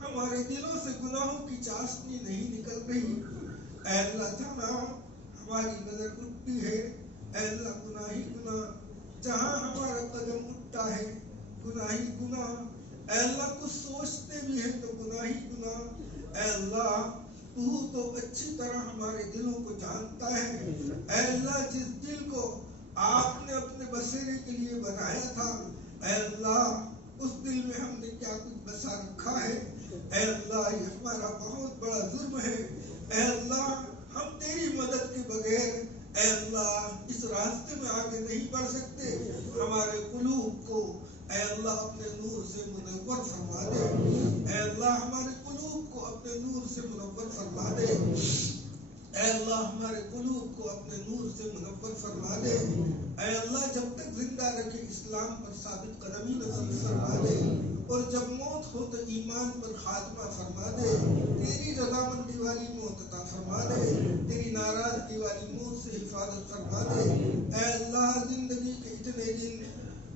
ہمارے دلوں سے گناہوں کی چاشنی نہیں نکل رہی. اے اللہ جہاں ہماری نظر اٹھتی ہے اے اللہ گناہ ہی گناہ. جہاں ہمارا قدم اٹھتا ہے گناہ ہی گناہ. اے اللہ کچھ سوچتے بھی ہیں تو گناہ ہی گناہ. اے اللہ تو اچھی طرح ہمارے دلوں کو جانتا ہے. اے اللہ جس دل کو آپ نے اپنے بسیرے کے لیے بنایا تھا اے اللہ اس دل میں ہم نے کیا کچھ بسا رکھا ہے. اے اللہ یہ ہمارا بہت بڑا جرم ہے. اے اللہ ہم تیری مدد کے بغیر اے اللہ اس راستے میں آگے نہیں بڑھ سکتے. ہمارے قلوب کو اے اللہ اپنے نور سے منور فرما دے. اے اللہ ہمارے قلوب کو اپنے نور سے منور فرما دے. اے اللہ اللہ ہمارے قلوب کو اپنے نور سے منور فرما دے. اے اللہ جب تک زندہ رکھے اسلام پر ثابت قدمی نصیب فرما دے اور جب موت ہو تو ایمان پر خاتمہ فرما دے. تیری رضامندی والی موت عطا فرما دے. تیری ناراضگی والی موت سے حفاظت فرما دے. اے اللہ زندگی کے اتنے دن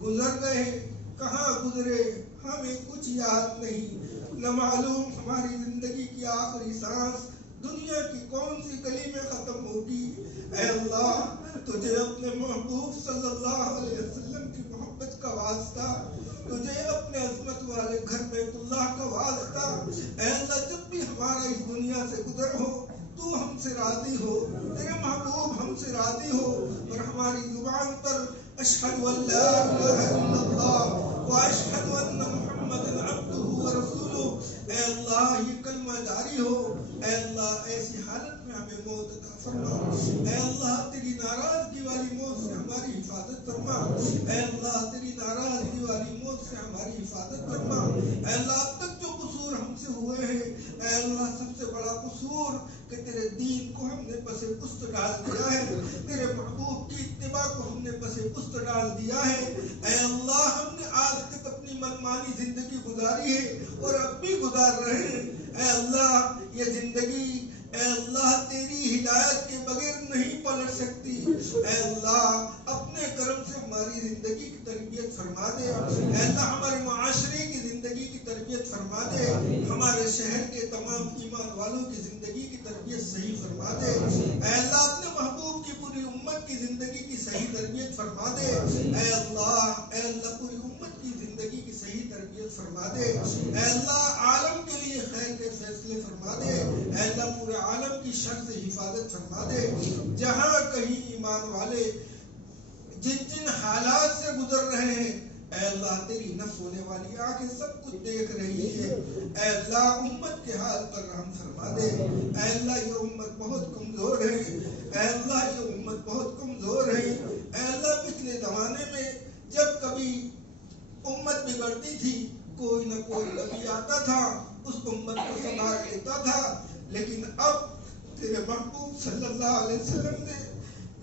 گزر گئے کہاں گزرے ہمیں کچھ یاد نہیں. نہ معلوم ہماری زندگی کی آخری سانس دنیا کی کون سی گلی میں ختم ہوگی. اے اللہ تجھے اپنے محبوب صلی اللہ علیہ وسلم کی محبت کا واسطہ, تجھے اپنے عظمت والے گھر بیت اللہ کا واسطہ. اے اللہ جب بھی ہمارا اس دنیا سے گزر ہو تو ہم سے راضی ہو, تیرے محبوب ہم سے راضی ہو اور ہماری زبان پر اشہد ان لا الہ الا اللہ واشہد ان محمدا عبدہ ورسولہ. اے اللہ یہ کلمہ جاری ہو. اے اللہ ایسی حالت میں ہمیں موت عطا فرما. اے اللہ تیری ناراضگی والی موت سے ہماری حفاظت فرما. اے اللہ تیری ناراضگی والی موت سے ہماری حفاظت فرما. اے اللہ اب تک جو قصور ہم سے ہوئے ہیں, اے اللہ سب سے بڑا قصور کہ تیرے دین کو ہم نے پس پشت ڈال دیا ہے, تیرے محبوب کی اتباع کو ہم نے پس پشت ڈال دیا ہے. اے اللہ ہم نے آج تک اپنی منمانی زندگی گزاری ہے اور اب بھی گزار رہے ہیں. اے اللہ یہ زندگی اے اللہ تیری ہدایت کے بغیر نہیں پلٹ سکتی. اے اللہ اپنے کرم سے ہماری زندگی کی تربیت فرما دے. اے اللہ ہمارے معاشرے کی زندگی کی تربیت فرما دے. ہمارے شہر کے تمام ایمان والوں کی زندگی کی تربیت صحیح فرما دے. اے اللہ اپنے محبوب کی پوری امت کی زندگی کی صحیح تربیت فرما دے. اے اللہ پوری امت کی زندگی کی صحیح تربیت فرما دے. اے اللہ عالم کے لیے خیر کے فیصلے فرما دے. اے اللہ پورے عالم کی شر سے حفاظت فرما دے. جہاں کہیں ایمان والے جن جن حالات سے گزر رہے ہیں, اے اللہ تیری نفس ہونے والی آنکھیں سب کچھ دیکھ رہی ہے. اے اللہ امت کے حال پر رحم فرما دے. اے اللہ یہ امت بہت کمزور ہے. اے اللہ یہ امت بہت کمزور ہے. اے اللہ پچھلے زمانے میں جب کبھی امت بگڑتی تھی کوئی نہ کوئی نبی آتا تھا اس امت کو سنبھال لیتا تھا, لیکن اب تیرے محبوب صلی اللہ علیہ وسلم نے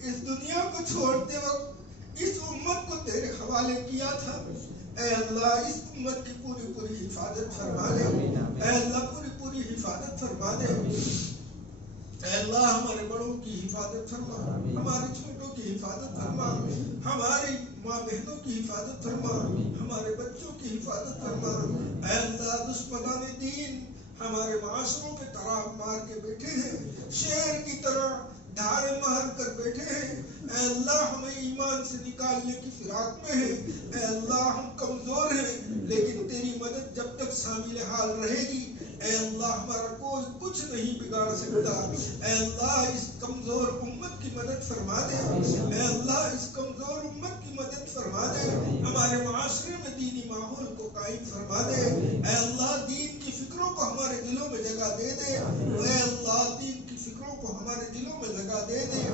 اس دنیا کو چھوڑتے وقت اس امت کو تیرے حوالے کیا تھا. اے اللہ اس امت کی پوری پوری حفاظت فرما دے. اے اللہ پوری پوری حفاظت فرما دے. اے اللہ ہمارے بڑوں کی حفاظت فرما, ہمارے چھوٹوں کی حفاظت فرما, ہماری ماں بہنوں کی حفاظت فرما, ہمارے بچوں کی حفاظت فرما. اے اللہ دشمنان دین ہمارے معاشروں کے طرح مار کے بیٹھے ہیں, شیر کی طرح دھاڑے مار کر بیٹھے ہیں. اے اللہ ہمیں ایمان سے نکالنے کی فراق میں ہے. اے اللہ ہم کمزور ہیں لیکن تیری مدد جب تک شامل حال رہے گی اے اللہ ہمارا کوئی کچھ نہیں بگاڑ سکتا. اے اللہ اس کمزور امت کی مدد فرما دے. اے اللہ اس کمزور امت کی مدد فرما دے. ہمارے معاشرے میں دینی ماحول کو قائم فرما دے. اے اللہ دین کی فکروں کو ہمارے دلوں میں جگہ دے دے. اے اللہ دین کی فکروں کو ہمارے دلوں میں جگہ دے دے.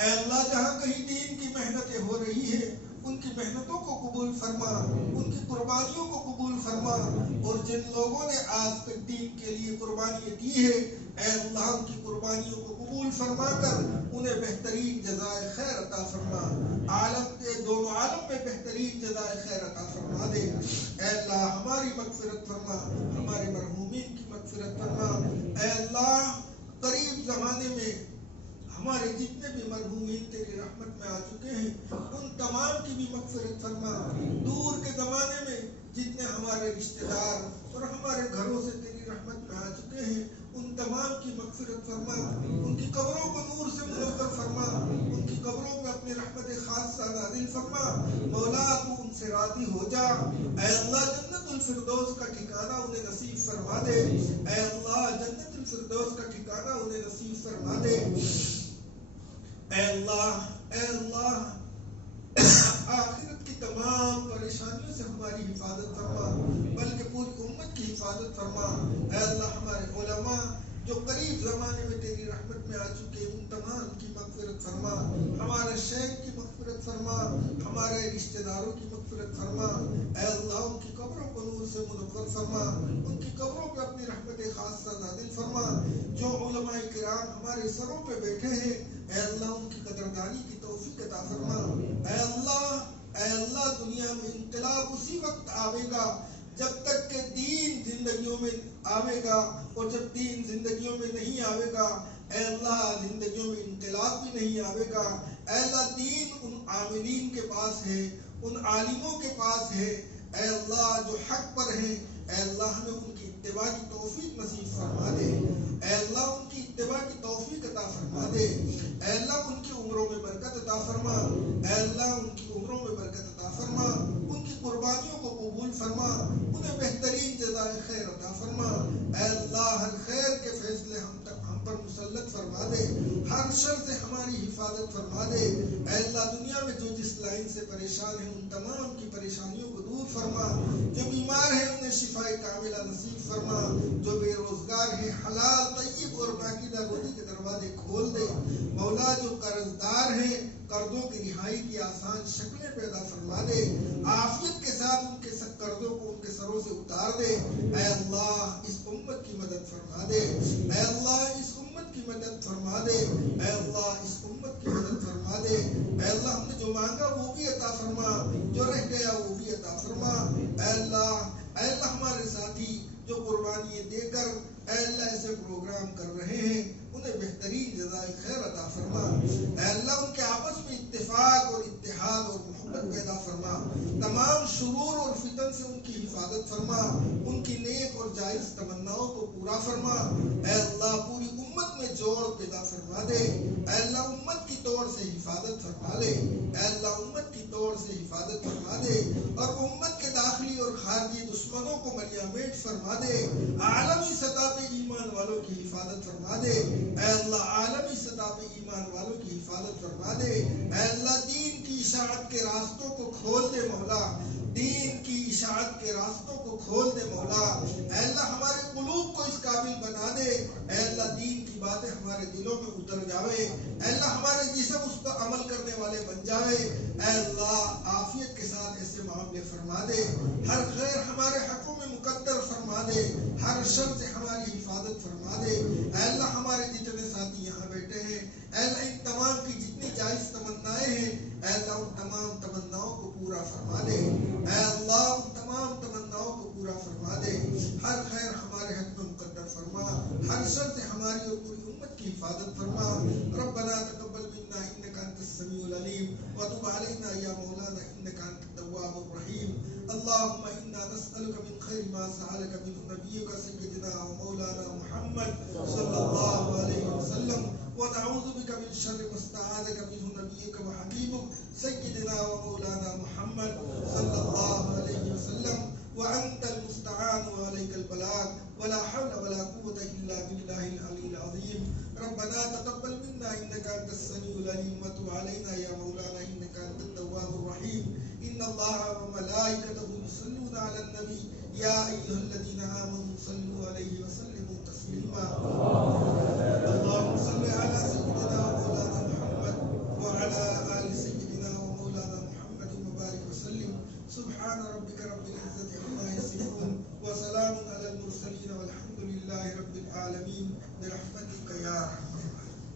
اے اللہ جہاں کہیں دین کی محنتیں ہو رہی ہے ان کی محنتوں کو قبول فرما, ان کی قربانیوں کو قبول فرما, اور جن لوگوں نے آج تک دین کے لیے قربانیاں دی ہے اے اللہ ان کی قربانیوں کو قبول فرما کر انہیں بہترین جزائے خیر عطا فرما. عالم کے دونوں عالم میں بہترین جزائے خیر عطا فرما دے. اے اللہ ہماری مغفرت فرما, ہمارے مرحومین کی مغفرت فرما. اے اللہ قریب زمانے میں ہمارے جتنے بھی مرحومین تیری رحمت میں آ چکے ہیں ان تمام کی بھی مغفرت فرما. دور کے زمانے میں جتنے ہمارے رشتہ دار اور ہمارے گھروں سے تیری رحمت میں آ چکے ہیں ان تمام کی مغفرت فرما. ان کی قبروں کو نور سے منور فرما, ان کی قبروں میں اپنی رحمت خاصہ نازل فرما. مولا تو ان سے راضی ہو جا. اے اللہ جنت الفردوس کا ٹھکانہ انہیں نصیب فرما دے. اے اللہ جنت الفردوس کا ٹھکانہ انہیں نصیب فرما دے. اے اللہ آخرت کی تمام پریشانیوں سے ہماری حفاظت فرما, بلکہ پوری امت کی حفاظت فرما. اے اللہ ہمارے علماء جو قریب زمانے میں تیری رحمت میں آ چکے ان تمام کی مغفرت فرما. ہمارے شیخ کی مغفرت فرما, ہمارے رشتہ داروں کی مغفرت فرما. اے اللہ ان کی قبروں کو نور سے منور فرما, ان کی قبروں پہ اپنی رحمت خاصہ نازل فرما. جو علماء کرام ہمارے سروں پہ بیٹھے ہیں اے اللہ ان کی قدردانی کی توفیق عطا فرما. اے اللہ دنیا میں انقلاب اسی وقت آئے گا جب تک کہ دین زندگیوں میں آئے گا، اور جب دین زندگیوں میں نہیں آئے گا اے اللہ زندگیوں میں انقلاب بھی نہیں آئے گا. اے اللہ دین ان عاملین کے پاس ہے، ان عالموں کے پاس ہے اے اللہ جو حق پر ہیں. اے اللہ ہمیں ان کی اتباع کی توفیق نصیب فرما دے. اے اللہ ان کی اتباع کی توفیق عطا فرما دے. اے اللہ ان کی عمروں میں برکت عطا فرما. اے اللہ ان کی عمروں میں برکت عطا فرما. ان کی قربانیوں کو قبول فرما. انہیں بہترین جزائے خیر عطا فرما. اے اللہ ہر خیر کے فیصلے ہم پر مسلط فرما دے. ہر شر سے ہماری حفاظت فرما دے. اے اللہ دنیا میں جو جس لائن سے پریشان ہیں ان تمام کی پریشانیوں کو دور فرما. جو بیمار ہیں انہیں شفائے کاملہ نصیب فرما. جو بے روزگار ہیں حلال طیب اور باقیدہ روزی کے دروازے کھول دے. مولا جو قرض دار ہیں قرضوں کی رہائی کی آسان شکلیں پیدا فرما دے. عافیت کے ساتھ ان کے قرضوں کو ان کے سروں سے اتار دے. اے اللہ اس امت کی مدد فرما دے. اے اللہ اس امت کی مدد فرما دے. اے اللہ اس امت کی مدد فرما دے. اے اللہ ہم نے جو مانگا وہ بھی عطا فرما، جو رہ گیا وہ بھی عطا فرما. اے اللہ ہمارے ساتھی جو قربانی دے کر اے اللہ ایسے پروگرام کر رہے ہیں انہیں بہترین جزائے خیر عطا فرما. اے اللہ ان کے آپس میں اتفاق اور اتحاد اور محبت پیدا فرما. تمام شرور اور فتن سے ان کی حفاظت فرما. ان کی نیک اور جائز تمناؤں کو پورا فرما. اے اللہ پوری امت میں جوڑ پیدا فرما دے. اے اللہ امت کی توڑ سے حفاظت فرما لے. اے اللہ امت کی توڑ سے حفاظت فرما دے اور امت کے داخلی اور خارجی دشمنوں کو ملیامت فرما دے. عالمی سطح پہ ایمان والوں کی حفاظت فرما دے. اے اللہ عالمی سطح پہ ایمان والوں کی حفاظت فرما دے. اے اللہ دین کی اشاعت کے راستوں کو کھول دے مولا. دین کی اشاعت کے راستوں کو کھول دے مولا. اے اللہ ہمارے قلوب کو اس قابل بنا دے. اے اللہ دین کی باتیں ہمارے دلوں میں اتر جاوے. اے اللہ ہمارے جسم اس پر عمل کرنے والے بن جاوے. اے اللہ عافیت کے ساتھ ایسے معاملے فرما دے. ہر خیر ہمارے حقوں میں مقدر فرما دے. ہر شر سے ہماری حفاظت فرما دے. اے اللہ ہمارے جتنے ساتھی یہاں بیٹھے ہیں اے اللہ ان تمام کی جتنی جائز تمنائیں ہیں اے اللہ ان تمام تمناؤں کو پورا فرما دے. اے اللہ ان تمام تمناؤں کو پورا فرما دے. ہر خیر ہمارے حق میں مقدر فرما. ہر شر سے ہماری اور پوری امت کی حفاظت فرما. ربنا تقبل منا انك انت السميع العليم وتب علينا يا مولانا انك انت التواب الرحيم. اللهم انا نسالك من خير ما سالك منه نبيك سيدنا ومولانا محمد صلى الله عليه وسلم ونعوذ بك من شر ما استعاذك منه نبيك وحبيبك سيدنا ومولانا محمد صلى الله عليه وسلم وأنت المستعان وعليك البلاغ ولا حول ولا قوة إلا بالله العلي العظيم. ربنا تقبل منا إنك أنت السميع العليم وتب علينا يا مولانا إنك أنت التواب الرحيم. إن الله وملائكته يصلون على النبي يا أيها الذين آمنوا صلوا عليه وسلموا تسليما. اللهم صل على سيدنا ومولانا محمد وعلى آل سيدنا ومولانا محمد وبارك وسلم. سبحان ربك رب العزة عما يصفون وسلام على المرسلين والحمد لله رب العالمين برحمتك يا أرحم الراحمين.